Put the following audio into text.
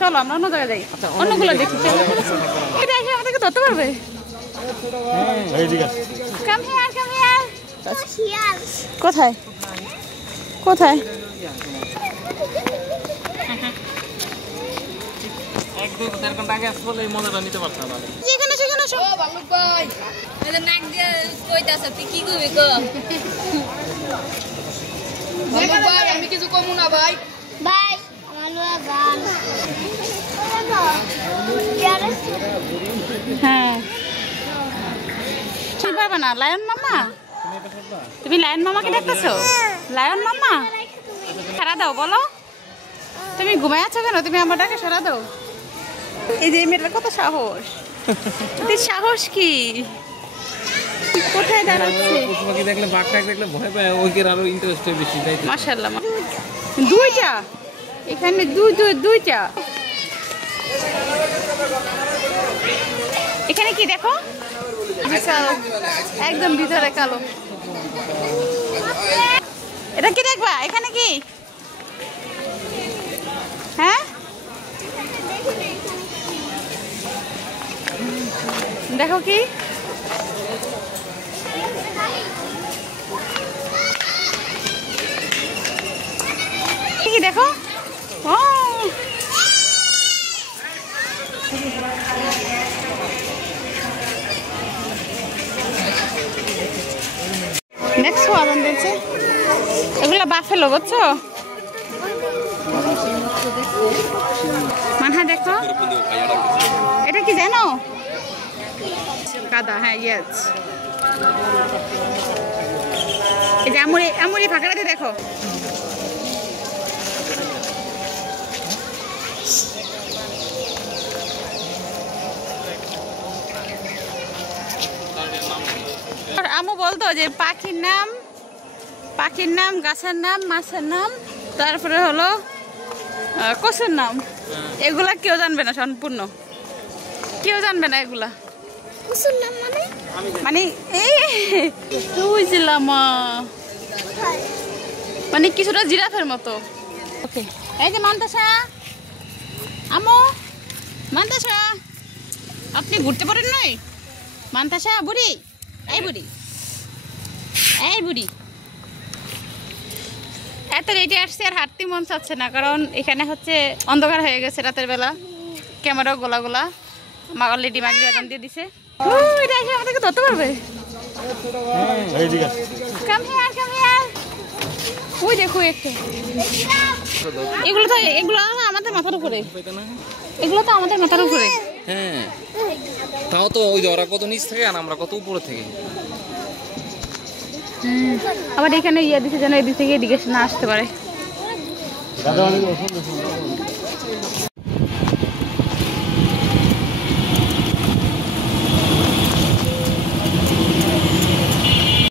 চলো আমরা অন্য জায়গায় যাই, অন্যগুলো দেখি। এটা এসে আমাদেরকে ধরতে পারবে? কোথায় কোথায়? আমি কিছু কমু না ভাই। হ্যাঁ ঠিক পারবে না। লায়ন মামা, তুমি লায়ন মামাকে দেখতেছো? লায়ন মামা সারা দাও, বলো তুমি ঘুমায় আছো কেন? তুমি আমার ডাকে সারা দাও। এই যে মেয়েটার কত সাহস! সাহস কি? কোথায় দাঁড়াচ্ছে? দেখলে বাঘটাকে দেখলে ভয় পায়, ওইকে আরো ইন্টারেস্ট বেশি। মাশাআল্লাহ, দুইটা এখানে, দুইটা এখানে কি দেখো? একদম ভিতরে কালো। এটা কি দেখবা? এখানে কি? হ্যাঁ দেখো কি? কি দেখো? ও নেক্সট আদান দিচ্ছে। এগুলো বাফেলো, বুঝছো? মানহা দেখো, এটা কি জানো? কাদা। হ্যাঁ ইয়েস। এই যে আমুরি ফাঁকাটাতে দেখো। আমু বলতো যে পাখির নাম, গাছের নাম, মাছের নাম, তারপরে হলো কচুর নাম। এগুলা কেউ জানবে না, সম্পূর্ণ কেউ জানবে না এগুলা। মানে বুঝলাম, মানে কিছুটা জিরাফের মতো। ওকে, এই যে মান্তাসা, আমু মান্তাসা, আপনি ঘুরতে পারেন নয়? মান্তাসা বুড়ি, এই বুড়ি, এই বুড়ি, এত রেটে আসছে আর হাঁটতে মন চাচ্ছে না, কারণ এখানে হচ্ছে অন্ধকার হয়ে গেছে রাতের বেলা। ক্যামেরাও গোলা মা অলরেডি মাগরিব আজান দিয়ে দিছে। এটা এসে আমাদেরকে ধরতে পারবে? ওই দেখো একটা, এগুলো আমাদের মাথার উপরে, এগুলো তো আমাদের মাথার উপরে। হ্যাঁ তাও তো ওই ওরা কত নিচ থেকে আর আমরা কত উপরে থেকে। আবার এখানে ইয়ে দিছে যেন এদিক থেকে এদিকে না আসতে পারে।